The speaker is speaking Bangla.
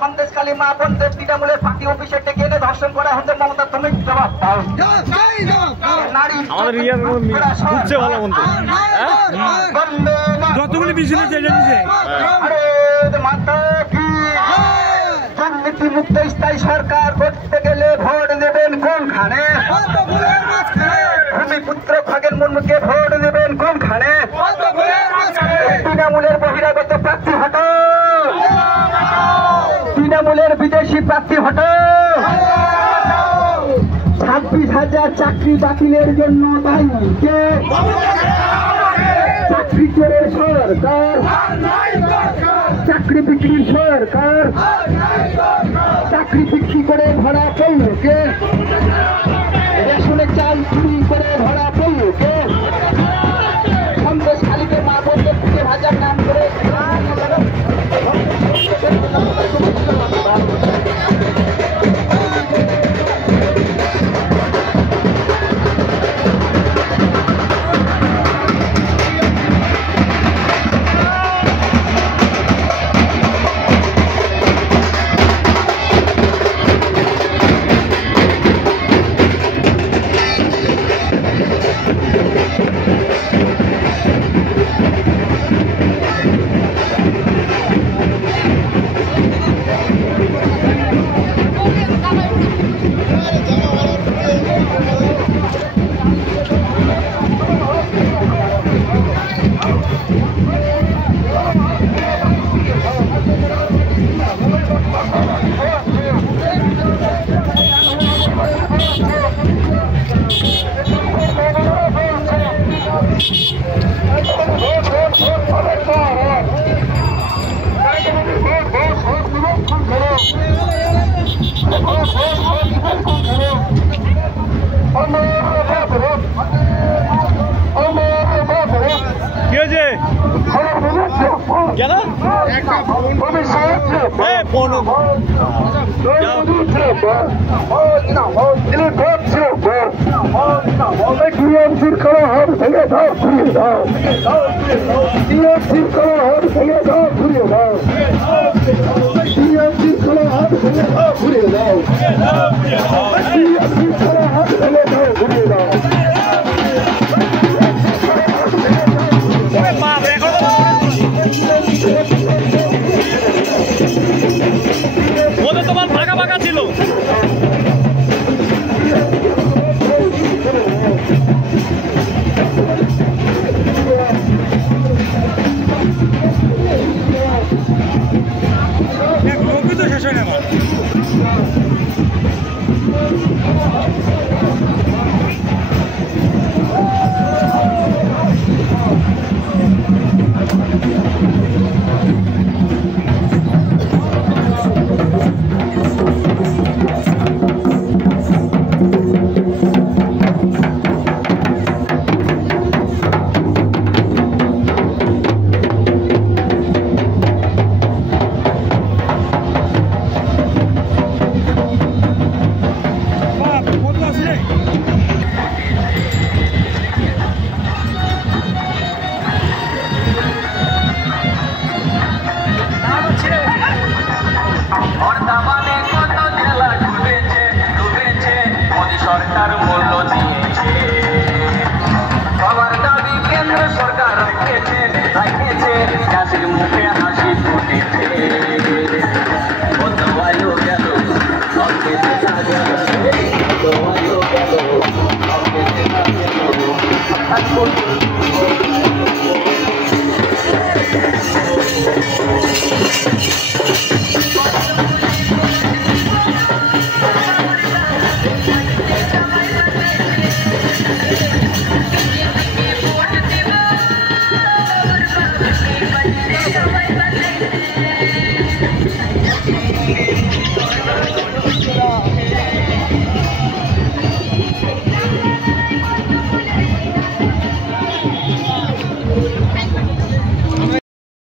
সন্দেশখালী মা বোনদের তৃণমূলের পার্টি অফিসে ডেকে এনে ধর্ষণ করা হচ্ছে, মমতা তুমি জবাব দাও। যতগুলি বিষয় দুর্নীতি মুক্ত স্থায়ী সরকার করতে গেলে ভোট দেবেন কোনখানে? ভূমিপুত্র খগেন মুর্মুকে ভোট দেবেন কোনখানে? তৃণমূলের বহিরাগত প্রার্থী হটো, তৃণমূলের বিদেশি প্রার্থী হটো। 26,000 চাকরি বাতিলের জন্য দায়ী কে? চাকরি চোরের সরকার, চাকরি বিক্রির সরকার, চাকরি বিক্রি করে ধরা পড়ল কে? রেশনের চাল চুরি করে ধরা পড়ল কে? সন্দেশখালীতে মা বোনদের থেকে ভাজার নাম করে সবাই বাজাই